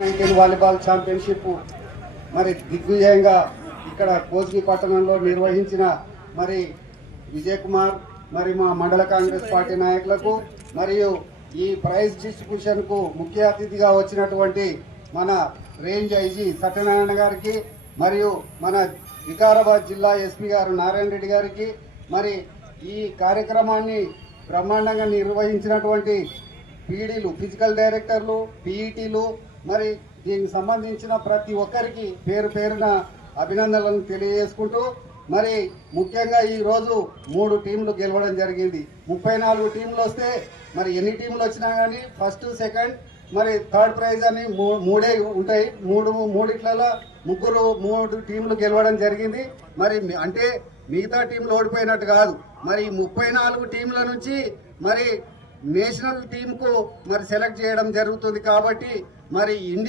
Indian volleyball championship మరి దిగ్విజయంగా ఇక్కడ కోస్గి పట్టణంలో నిర్వహించిన మరి విజయ్ కుమార్ మరి మా మండల కాంగ్రెస్ పార్టీ నాయకులకు మరియు ఈ ప్రైజ్ డిస్ట్రిబ్యూషన్కు ముఖ్య అతిథిగా వచ్చినటువంటి మన రేంజ్ ఐజీ సత్యనారాయణ గారికి మరియు మన వికారాబాద్ జిల్లా ఎస్పీ గారు నారాయణ రెడ్డి గారికి మరి ఈ కార్యక్రమాన్ని బ్రహ్మాండంగా నిర్వహించినటువంటి పీడీలు ఫిజికల్ డైరెక్టర్లు పీఈటీలు మరి దీనికి సంబంధించిన ప్రతి ఒక్కరికి పేరు పేరున అభినందనలను తెలియజేసుకుంటూ మరి ముఖ్యంగా ఈరోజు మూడు టీంలు గెలవడం జరిగింది. ముప్పై నాలుగు టీంలు వస్తే మరి ఎన్ని టీంలు వచ్చినా కానీ ఫస్ట్ సెకండ్ మరి థర్డ్ ప్రైజ్ అని మూడే ఉంటాయి. మూడు మూడిట్లలో ముగ్గురు మూడు టీంలు గెలవడం జరిగింది. మరి అంటే మిగతా టీంలు ఓడిపోయినట్టు కాదు. మరి ముప్పై నాలుగు టీంల నుంచి మరి నేషనల్ టీంకు మరి సెలెక్ట్ చేయడం జరుగుతుంది కాబట్టి మరి ఇండి